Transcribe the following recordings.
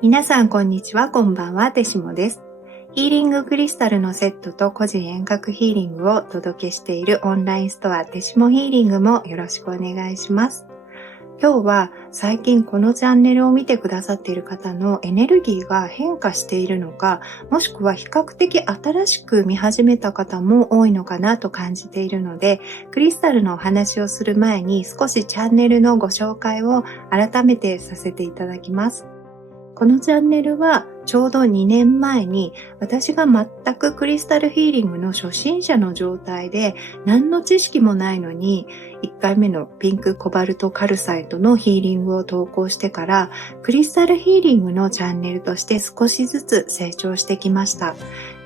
皆さんこんにちは、こんばんは、てしもです。ヒーリングクリスタルのセットと個人遠隔ヒーリングをお届けしているオンラインストアてしもヒーリングもよろしくお願いします。今日は最近このチャンネルを見てくださっている方のエネルギーが変化しているのか、もしくは比較的新しく見始めた方も多いのかなと感じているので、クリスタルのお話をする前に少しチャンネルのご紹介を改めてさせていただきます。このチャンネルはちょうど2年前に私が全くクリスタルヒーリングの初心者の状態で何の知識もないのに1回目のピンクコバルトカルサイトのヒーリングを投稿してからクリスタルヒーリングのチャンネルとして少しずつ成長してきました。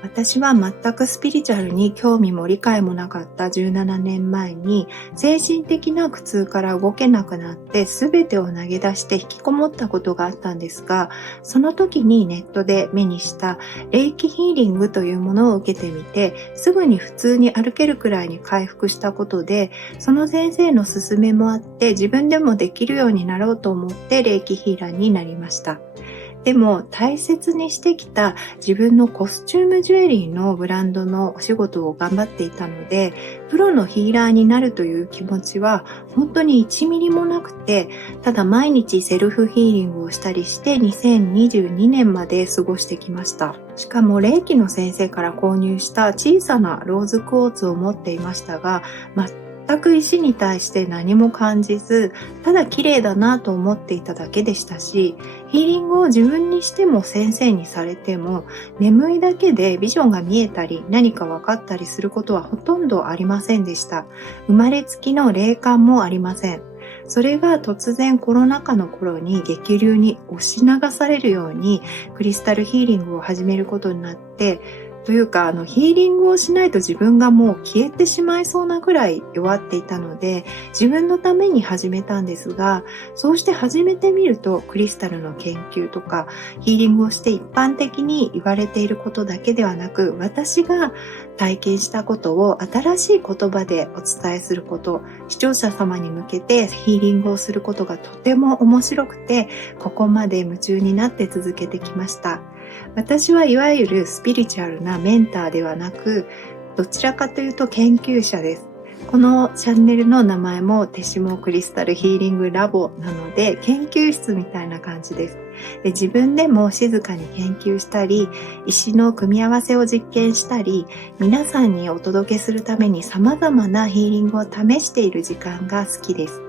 私は全くスピリチュアルに興味も理解もなかった17年前に精神的な苦痛から動けなくなって全てを投げ出して引きこもったことがあったんですが、その時にネットで目にした霊気ヒーリングというものを受けてみて、すぐに普通に歩けるくらいに回復したことで、その先生の勧めもあって自分でもできるようになろうと思って霊気ヒーラーになりました。でも大切にしてきた自分のコスチュームジュエリーのブランドのお仕事を頑張っていたので、プロのヒーラーになるという気持ちは本当に1ミリもなくて、ただ毎日セルフヒーリングをしたりして2022年まで過ごしてきました。しかも霊気の先生から購入した小さなローズクォーツを持っていましたが、全く石に対して何も感じず、ただ綺麗だなと思っていただけでしたし、ヒーリングを自分にしても先生にされても、眠いだけでビジョンが見えたり何か分かったりすることはほとんどありませんでした。生まれつきの霊感もありません。それが突然コロナ禍の頃に激流に押し流されるようにクリスタルヒーリングを始めることになって、というかヒーリングをしないと自分がもう消えてしまいそうなぐらい弱っていたので、自分のために始めたんですが、そうして始めてみるとクリスタルの研究とかヒーリングをして一般的に言われていることだけではなく、私が体験したことを新しい言葉でお伝えすること、視聴者様に向けてヒーリングをすることがとても面白くて、ここまで夢中になって続けてきました。私はいわゆるスピリチュアルなメンターではなく、どちらかというと研究者です。このチャンネルの名前もてしもクリスタルヒーリングラボなので、研究室みたいな感じです。で、自分でも静かに研究したり、石の組み合わせを実験したり、皆さんにお届けするために様々なヒーリングを試している時間が好きです。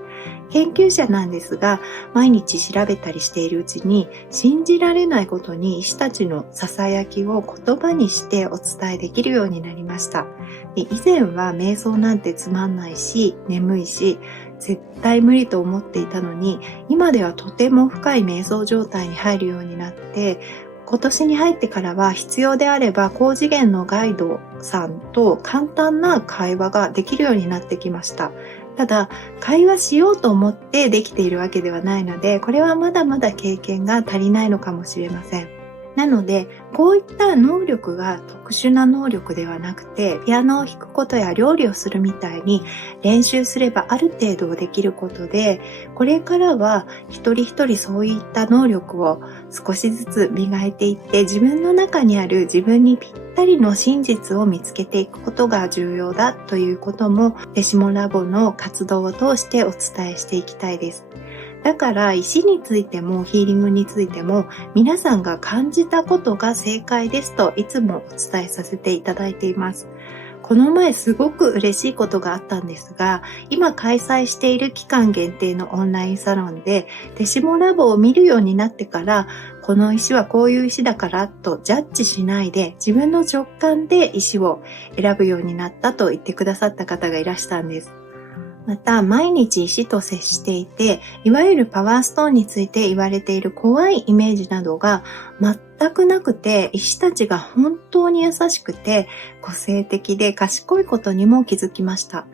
研究者なんですが、毎日調べたりしているうちに、信じられないことに石たちのささやきを言葉にしてお伝えできるようになりました。で、以前は瞑想なんてつまんないし、眠いし、絶対無理と思っていたのに、今ではとても深い瞑想状態に入るようになって、今年に入ってからは必要であれば高次元のガイドさんと簡単な会話ができるようになってきました。ただ、会話しようと思ってできているわけではないので、これはまだまだ経験が足りないのかもしれません。なので、こういった能力が特殊な能力ではなくて、ピアノを弾くことや料理をするみたいに練習すればある程度できることで、これからは一人一人そういった能力を少しずつ磨いていって、自分の中にある自分にぴったりの真実を見つけていくことが重要だということも、てしもラボの活動を通してお伝えしていきたいです。だから石についてもヒーリングについても皆さんが感じたことが正解ですといつもお伝えさせていただいています。この前すごく嬉しいことがあったんですが、今開催している期間限定のオンラインサロンでてしもラボを見るようになってから、この石はこういう石だからとジャッジしないで自分の直感で石を選ぶようになったと言ってくださった方がいらしたんです。また、毎日石と接していて、いわゆるパワーストーンについて言われている怖いイメージなどが全くなくて、石たちが本当に優しくて、個性的で賢いことにも気づきました。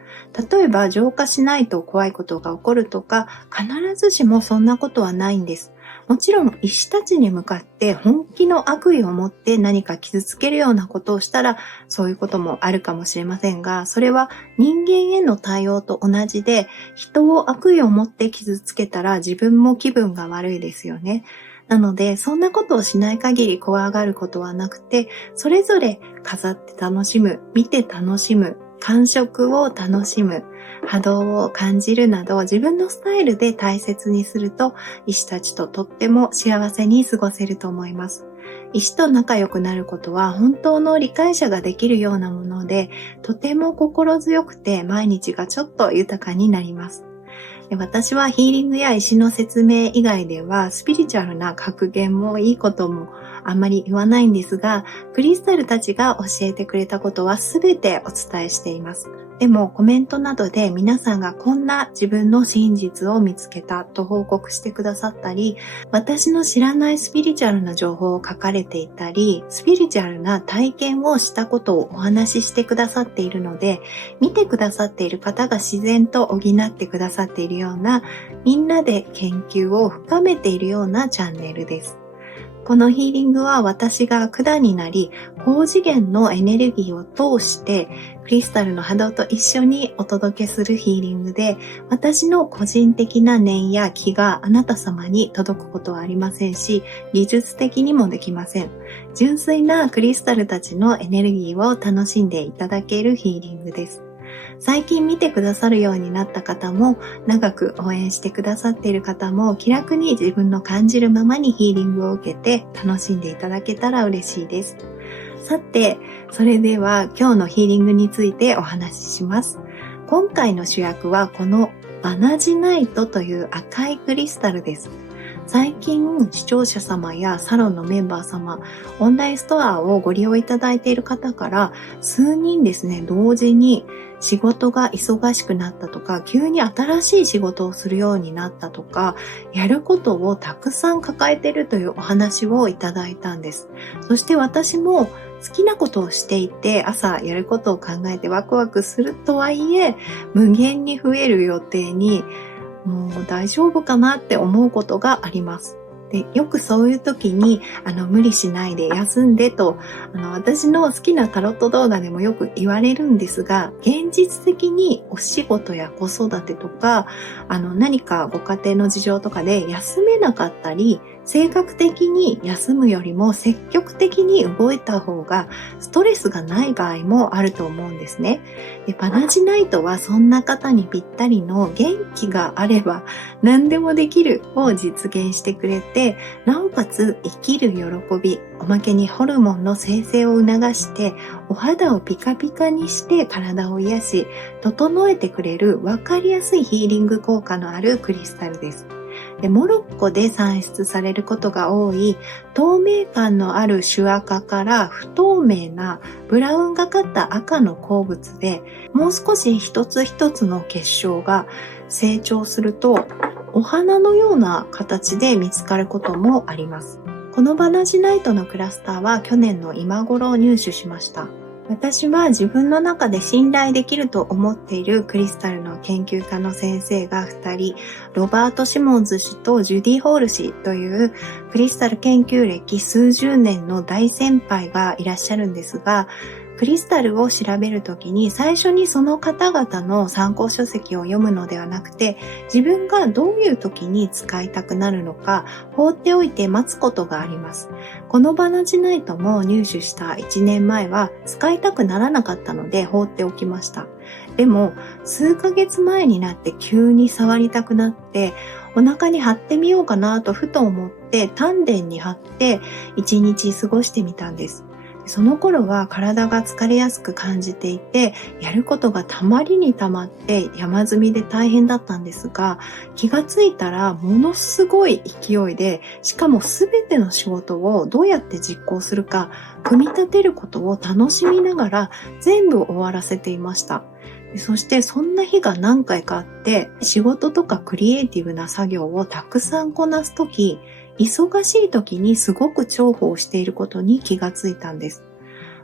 例えば、浄化しないと怖いことが起こるとか、必ずしもそんなことはないんです。もちろん石たちに向かって本気の悪意を持って何か傷つけるようなことをしたらそういうこともあるかもしれませんが、それは人間への対応と同じで、人を悪意を持って傷つけたら自分も気分が悪いですよね。なので、そんなことをしない限り怖がることはなくて、それぞれ飾って楽しむ、見て楽しむ、感触を楽しむ、波動を感じるなど自分のスタイルで大切にすると石たちととっても幸せに過ごせると思います。石と仲良くなることは本当の理解者ができるようなもので、とても心強くて毎日がちょっと豊かになります。私はヒーリングや石の説明以外ではスピリチュアルな格言もいいこともあんまり言わないんですが、クリスタルたちが教えてくれたことは全てお伝えしています。でもコメントなどで皆さんがこんな自分の真実を見つけたと報告してくださったり、私の知らないスピリチュアルな情報を書かれていたり、スピリチュアルな体験をしたことをお話ししてくださっているので、見てくださっている方が自然と補ってくださっているような、みんなで研究を深めているようなチャンネルです。このヒーリングは私が管になり、高次元のエネルギーを通してクリスタルの波動と一緒にお届けするヒーリングで、私の個人的な念や気があなた様に届くことはありませんし、技術的にもできません。純粋なクリスタルたちのエネルギーを楽しんでいただけるヒーリングです。最近見てくださるようになった方も、長く応援してくださっている方も、気楽に自分の感じるままにヒーリングを受けて楽しんでいただけたら嬉しいです。さて、それでは今日のヒーリングについてお話しします。今回の主役はこのバナジナイトという赤いクリスタルです。最近視聴者様やサロンのメンバー様、オンラインストアをご利用いただいている方から数人ですね、同時に仕事が忙しくなったとか、急に新しい仕事をするようになったとか、やることをたくさん抱えているというお話をいただいたんです。そして私も好きなことをしていて、朝やることを考えてワクワクするとはいえ、無限に増える予定にもう大丈夫かなって思うことがあります。で、よくそういう時に無理しないで休んでと私の好きなタロット動画でもよく言われるんですが、現実的にお仕事や子育てとか何かご家庭の事情とかで休めなかったり、性格的に休むよりも積極的に動いた方がストレスがない場合もあると思うんですね。で、バナジナイトはそんな方にぴったりの元気があれば何でもできるを実現してくれて、なおかつ生きる喜び、おまけにホルモンの生成を促してお肌をピカピカにして体を癒し整えてくれる分かりやすいヒーリング効果のあるクリスタルです。で、モロッコで産出されることが多い透明感のある朱赤から不透明なブラウンがかった赤の鉱物で、もう少し一つ一つの結晶が成長するとお花のような形で見つかることもあります。このバナジナイトのクラスターは去年の今頃入手しました。私は自分の中で信頼できると思っているクリスタルの研究家の先生が2人、ロバート・シモンズ氏とジュディ・ホール氏というクリスタル研究歴数十年の大先輩がいらっしゃるんですが、クリスタルを調べるときに最初にその方々の参考書籍を読むのではなくて、自分がどういう時に使いたくなるのか放っておいて待つことがあります。このバナジナイトも入手した1年前は使いたくならなかったので放っておきました。でも数ヶ月前になって急に触りたくなって、お腹に貼ってみようかなとふと思って丹田に貼って1日過ごしてみたんです。その頃は体が疲れやすく感じていて、やることがたまりにたまって山積みで大変だったんですが、気がついたらものすごい勢いで、しかも全ての仕事をどうやって実行するか、組み立てることを楽しみながら全部終わらせていました。そしてそんな日が何回かあって、仕事とかクリエイティブな作業をたくさんこなすとき、忙しい時にすごく重宝していることに気がついたんです。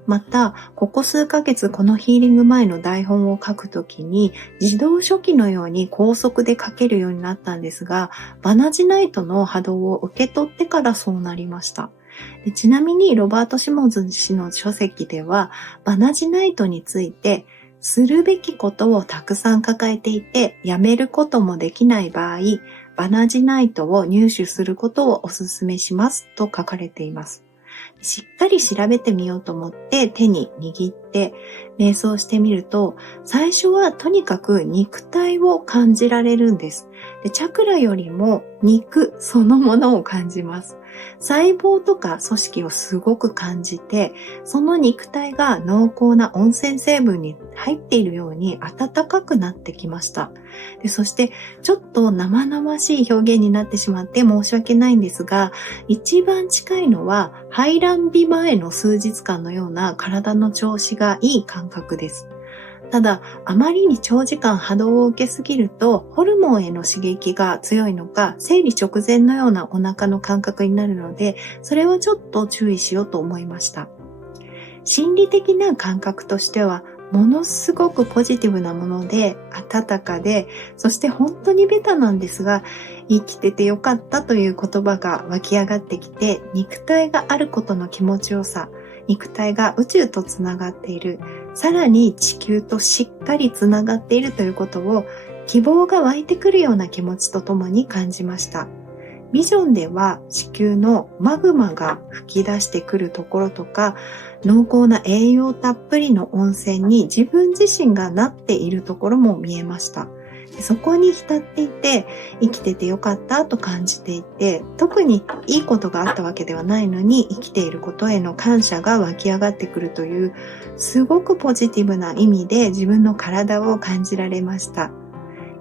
また、ここ数ヶ月このヒーリング前の台本を書くときに自動書記のように高速で書けるようになったんですが、バナジナイトの波動を受け取ってからそうなりました。で、ちなみにロバート・シモンズ氏の書籍では、バナジナイトについて、するべきことをたくさん抱えていて、やめることもできない場合、バナジナイトを入手することをお勧めしますと書かれています。しっかり調べてみようと思って手に握って瞑想してみると、最初はとにかく肉体を感じられるんです。で、チャクラよりも肉そのものを感じます。細胞とか組織をすごく感じて、その肉体が濃厚な温泉成分に入っているように温かくなってきました。で、そしてちょっと生々しい表現になってしまって申し訳ないんですが、一番近いのは排卵日前の数日間のような体の調子がいい感覚です。ただ、あまりに長時間波動を受けすぎると、ホルモンへの刺激が強いのか、生理直前のようなお腹の感覚になるので、それはちょっと注意しようと思いました。心理的な感覚としては、ものすごくポジティブなもので、温かで、そして本当にベタなんですが、生きててよかったという言葉が湧き上がってきて、肉体があることの気持ちよさ、肉体が宇宙とつながっている、さらに地球としっかりつながっているということを、希望が湧いてくるような気持ちとともに感じました。ビジョンでは地球のマグマが噴き出してくるところとか、濃厚な栄養たっぷりの温泉に自分自身がなっているところも見えました。そこに浸っていて、生きててよかったと感じていて、特にいいことがあったわけではないのに、生きていることへの感謝が湧き上がってくるという、すごくポジティブな意味で自分の体を感じられました。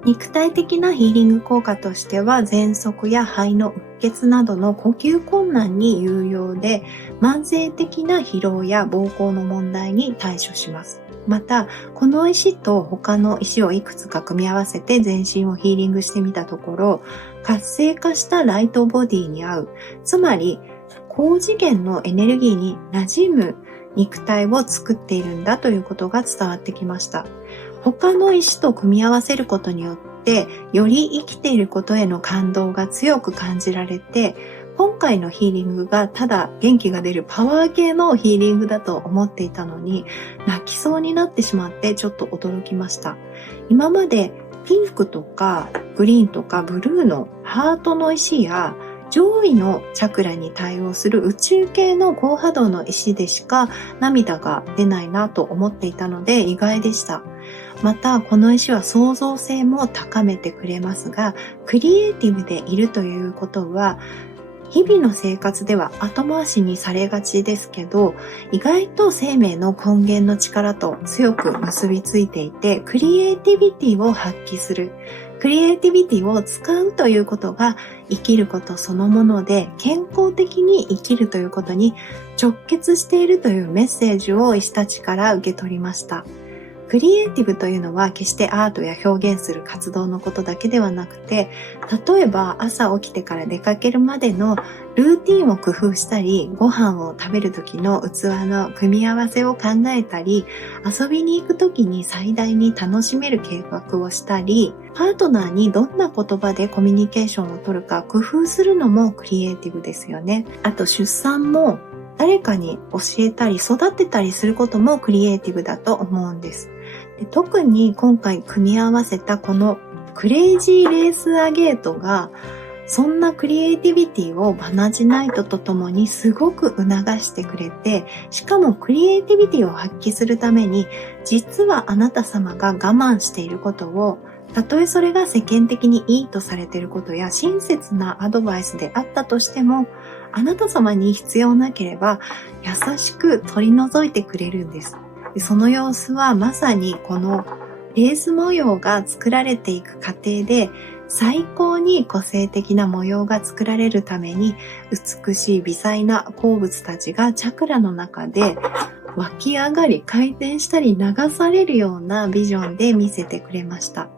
肉体的なヒーリング効果としては、喘息や肺のうっ血などの呼吸困難に有用で、慢性的な疲労や膀胱の問題に対処します。また、この石と他の石をいくつか組み合わせて全身をヒーリングしてみたところ、活性化したライトボディに合う、つまり高次元のエネルギーに馴染む肉体を作っているんだということが伝わってきました。他の石と組み合わせることによって、より生きていることへの感動が強く感じられて、今回のヒーリングがただ元気が出るパワー系のヒーリングだと思っていたのに、泣きそうになってしまってちょっと驚きました。今までピンクとかグリーンとかブルーのハートの石や上位のチャクラに対応する宇宙系の高波動の石でしか涙が出ないなと思っていたので意外でした。また、この石は創造性も高めてくれますが、クリエイティブでいるということは、日々の生活では後回しにされがちですけど、意外と生命の根源の力と強く結びついていて、クリエイティビティを発揮する。クリエイティビティを使うということが生きることそのもので、健康的に生きるということに直結しているというメッセージを石たちから受け取りました。クリエイティブというのは決してアートや表現する活動のことだけではなくて、例えば朝起きてから出かけるまでのルーティンを工夫したり、ご飯を食べる時の器の組み合わせを考えたり、遊びに行く時に最大に楽しめる計画をしたり、パートナーにどんな言葉でコミュニケーションを取るか工夫するのもクリエイティブですよね。あと出産も誰かに教えたり育てたりすることもクリエイティブだと思うんです。で、特に今回組み合わせたこのクレイジーレースアゲートが、そんなクリエイティビティをバナジナイトとともにすごく促してくれて、しかもクリエイティビティを発揮するために、実はあなた様が我慢していることを、たとえそれが世間的にいいとされていることや親切なアドバイスであったとしても、あなた様に必要なければ優しく取り除いてくれるんです。で、その様子はまさにこのレース模様が作られていく過程で最高に個性的な模様が作られるために美しい微細な鉱物たちがチャクラの中で湧き上がり回転したり流されるようなビジョンで見せてくれました。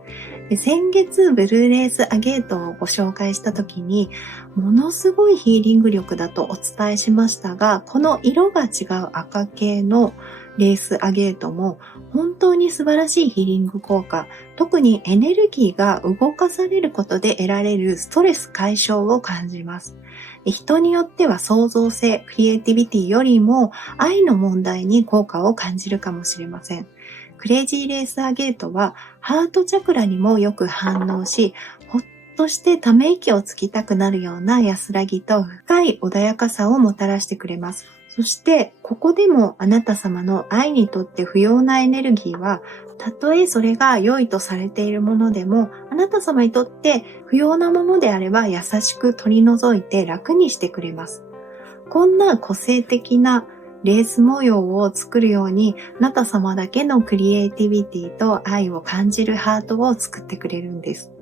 で、先月ブルーレースアゲートをご紹介した時に、ものすごいヒーリング力だとお伝えしましたが、この色が違う赤系のレースアゲートも本当に素晴らしいヒーリング効果、特にエネルギーが動かされることで得られるストレス解消を感じます。人によっては創造性、クリエイティビティよりも愛の問題に効果を感じるかもしれません。クレイジーレースアゲートはハートチャクラにもよく反応し、ほっとしてため息をつきたくなるような安らぎと深い穏やかさをもたらしてくれます。そして、ここでもあなた様の愛にとって不要なエネルギーは、たとえそれが良いとされているものでも、あなた様にとって不要なものであれば優しく取り除いて楽にしてくれます。こんな個性的なレース模様を作るように、あなた様だけのクリエイティビティと愛を感じるハートを作ってくれるんです。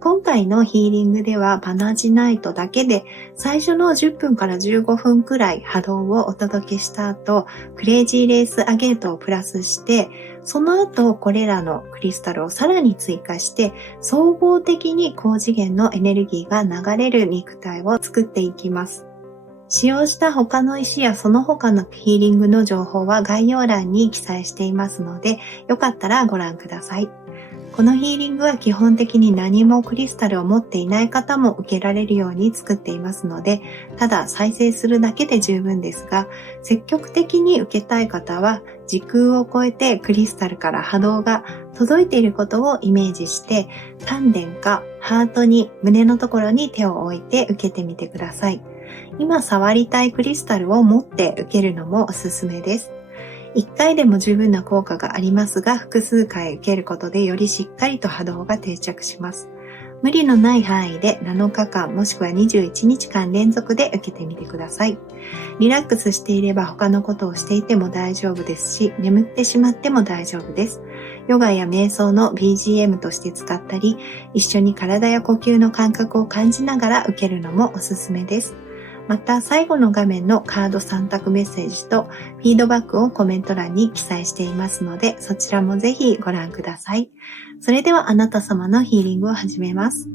今回のヒーリングではバナジナイトだけで最初の10分から15分くらい波動をお届けした後、クレイジーレースアゲートをプラスして、その後これらのクリスタルをさらに追加して、総合的に高次元のエネルギーが流れる肉体を作っていきます。使用した他の石やその他のヒーリングの情報は概要欄に記載していますので、よかったらご覧ください。このヒーリングは基本的に何もクリスタルを持っていない方も受けられるように作っていますので、ただ再生するだけで十分ですが、積極的に受けたい方は時空を超えてクリスタルから波動が届いていることをイメージして、丹田かハートに胸のところに手を置いて受けてみてください。今触りたいクリスタルを持って受けるのもおすすめです。1回でも十分な効果がありますが、複数回受けることでよりしっかりと波動が定着します。無理のない範囲で7日間もしくは21日間連続で受けてみてください。リラックスしていれば他のことをしていても大丈夫ですし、眠ってしまっても大丈夫です。ヨガや瞑想の BGM として使ったり、一緒に体や呼吸の感覚を感じながら受けるのもおすすめです。また最後の画面のカード3択メッセージとフィードバックをコメント欄に記載していますので、そちらもぜひご覧ください。それではあなた様のヒーリングを始めます。